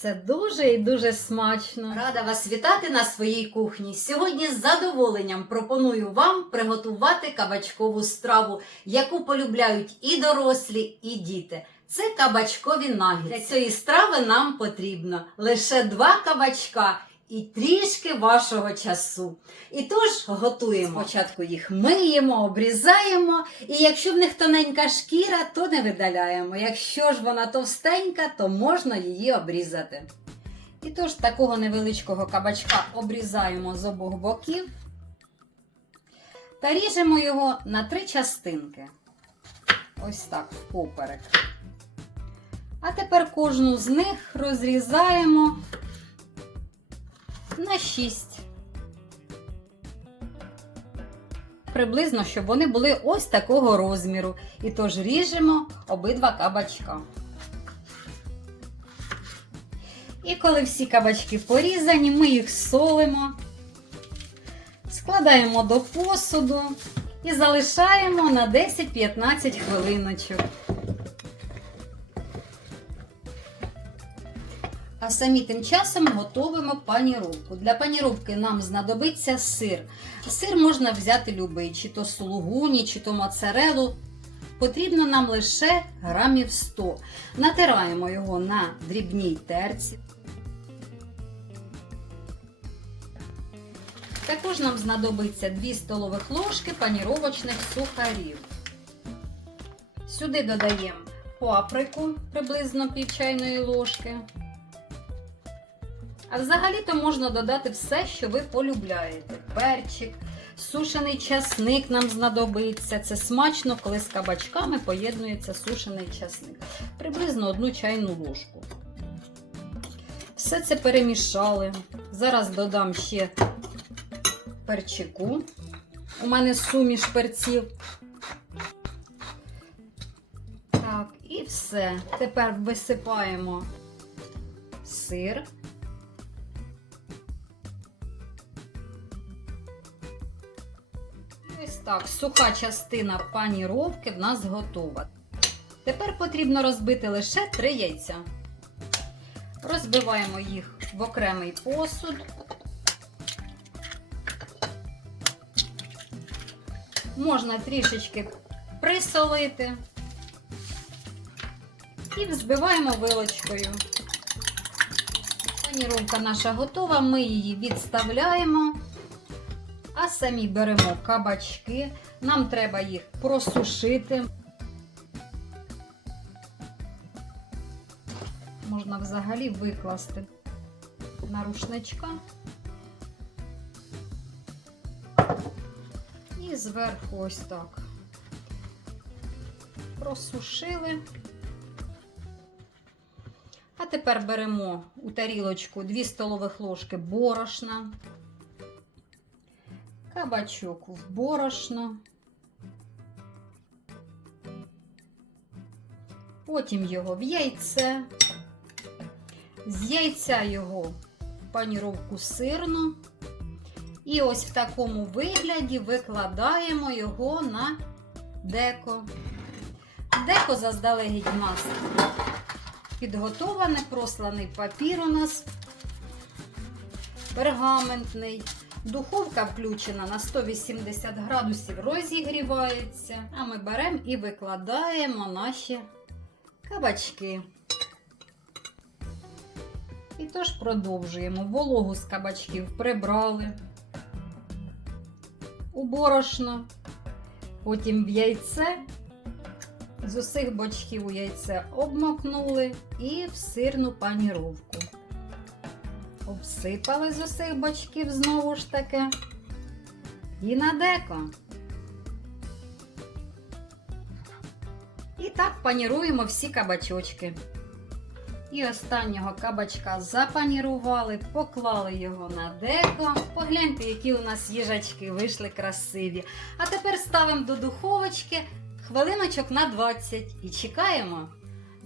Це дуже і дуже смачно. Рада вас вітати на своїй кухні. Сьогодні з задоволенням пропоную вам приготувати кабачкову страву, яку полюбляють і дорослі, і діти. Це кабачкові нагідці. Для цієї страви нам потрібно лише два кабачка і трішки вашого часу. І тож готуємо. Спочатку їх миємо, обрізаємо, і якщо в них тоненька шкіра, то не видаляємо. Якщо ж вона товстенька, то можна її обрізати. І тож такого невеличкого кабачка обрізаємо з обох боків та ріжемо його на три частинки. Ось так, впоперек. А тепер кожну з них розрізаємо на 6. Приблизно, щоб вони були ось такого розміру. І тож ріжемо обидва кабачка. І коли всі кабачки порізані, ми їх солимо, складаємо до посуду і залишаємо на 10-15 хвилиночок. А самі тим часом готуємо паніровку. Для паніровки нам знадобиться сир. Сир можна взяти любий, чи то сулугуні, чи то моцарелу. Потрібно нам лише грамів 100. Натираємо його на дрібній терці. Також нам знадобиться 2 столових ложки паніровочних сухарів. Сюди додаємо паприку приблизно пів чайної ложки. А взагалі-то можна додати все, що ви полюбляєте. Перчик, сушений часник нам знадобиться. Це смачно, коли з кабачками поєднується сушений часник. Приблизно одну чайну ложку. Все це перемішали. Зараз додам ще перчику. У мене суміш перців. Так, і все. Тепер висипаємо сир. Так, суха частина паніровки в нас готова. Тепер потрібно розбити лише 3 яйця. Розбиваємо їх в окремий посуд. Можна трішечки присолити і взбиваємо вилочкою. Паніровка наша готова, ми її відставляємо. А самі беремо кабачки. Нам треба їх просушити. Можна взагалі викласти на рушничка. І зверху ось так. Просушили. А тепер беремо у тарілочку 2 столових ложки борошна кабачок в борошно. Потім його в яйце, з яйця його в паніровку сирну. І ось в такому вигляді викладаємо його на деко. Деко заздалегідь у нас підготоване, просланий папір у нас пергаментний. Духовка включена на 180 градусів, розігрівається. А ми беремо і викладаємо наші кабачки. І тож продовжуємо. Вологу з кабачків прибрали у борошно, потім в яйце. З усіх бочків у яйце обмокнули і в сирну паніровку. Обсипали з усіх бочків знову ж таки. І на деко. І так паніруємо всі кабачочки. І останнього кабачка запанірували, поклали його на деко. Погляньте, які у нас їжачки вийшли красиві. А тепер ставимо до духовочки хвилиночок на 20 і чекаємо.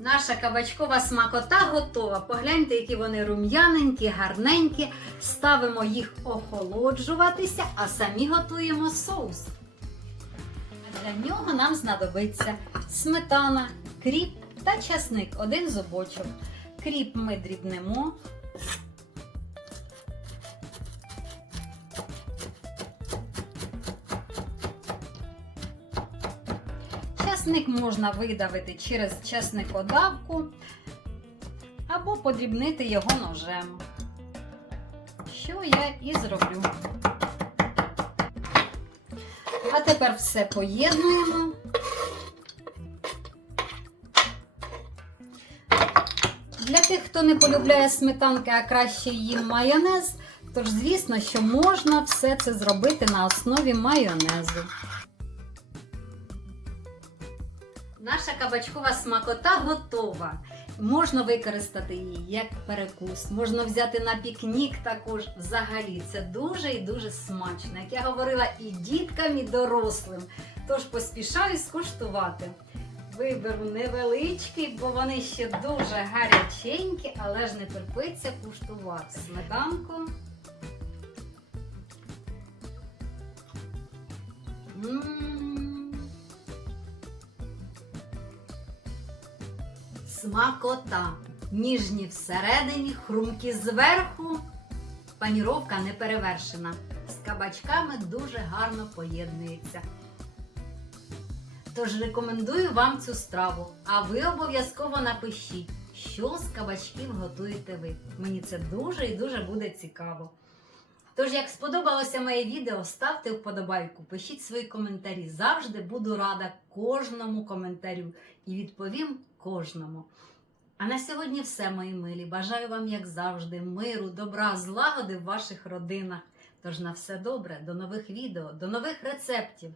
Наша кабачкова смакота готова. Погляньте, які вони рум'яненькі, гарненькі. Ставимо їх охолоджуватися, а самі готуємо соус. Для нього нам знадобиться сметана, кріп та часник, один зубочок. Кріп ми дрібнемо. Часник можна видавити через чесникодавку або подрібнити його ножем. Що я і зроблю. А тепер все поєднуємо. Для тих, хто не полюбляє сметанки, а краще їм майонез, тож звісно, що можна все це зробити на основі майонезу. Наша кабачкова смакота готова. Можна використати її як перекус, можна взяти на пікнік також. Взагалі, це дуже і дуже смачно. Як я говорила, і діткам, і дорослим. Тож поспішаю скуштувати. Виберу невеличкий, бо вони ще дуже гаряченькі, але ж не терпиться куштувати. Сметанку. М. Смакота. Ніжні всередині, хрумкі зверху. Паніровка не перевершена. З кабачками дуже гарно поєднується. Тож рекомендую вам цю страву, а ви обов'язково напишіть, що з кабачків готуєте ви. Мені це дуже і дуже буде цікаво. Тож, як сподобалося моє відео, ставте вподобайку, пишіть свої коментарі. Завжди буду рада кожному коментарю і відповім кожному. А на сьогодні все, мої милі. Бажаю вам, як завжди, миру, добра, злагоди в ваших родинах. Тож на все добре, до нових відео, до нових рецептів.